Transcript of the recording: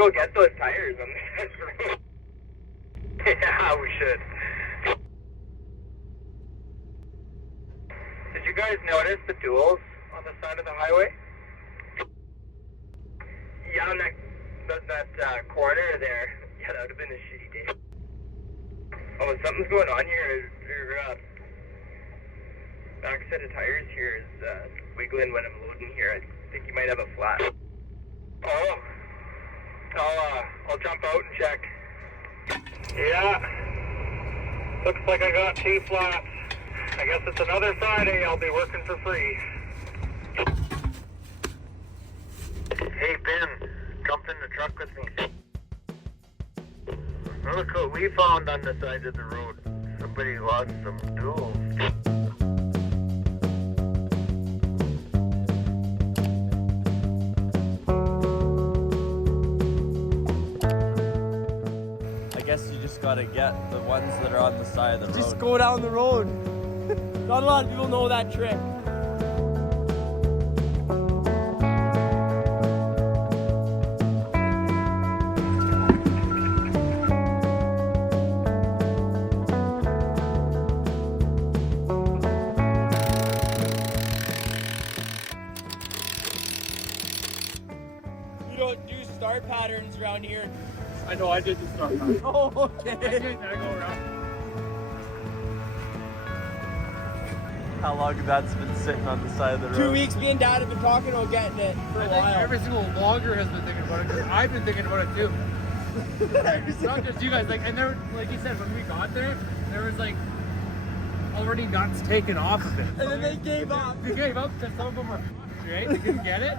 go get those tires on this road. Yeah, we should. Did you guys notice the duels on the side of the highway? Yeah, on that corner there. Yeah, that would have been a shitty day. Oh, something's going on here. Your back set of tires here is wiggling when I'm loading here. I think you might have a flat. Oh, I'll jump out and check. Yeah, looks like I got 2 flats. I guess it's another Friday. I'll be working for free. Hey Ben, jump in the truck with me. Look what we found on the side of the road. Somebody lost some duels. I guess you just gotta get the ones that are on the side of the road. Just go down the road. Not a lot of people know that trick. You don't do star patterns around here. I know, I did the start pattern. Oh, okay. I go around. How long that's been sitting on the side of the road? 2 weeks, me and Dad have been talking about getting it for a I think while. every single vlogger has been thinking about it, 'cause I've been thinking about it too. It's not just you guys, like, and there, like you said, when we got there, there was like already nuts taken off of it. And then they gave up. They gave up because some of them were fucked, right? They couldn't get it.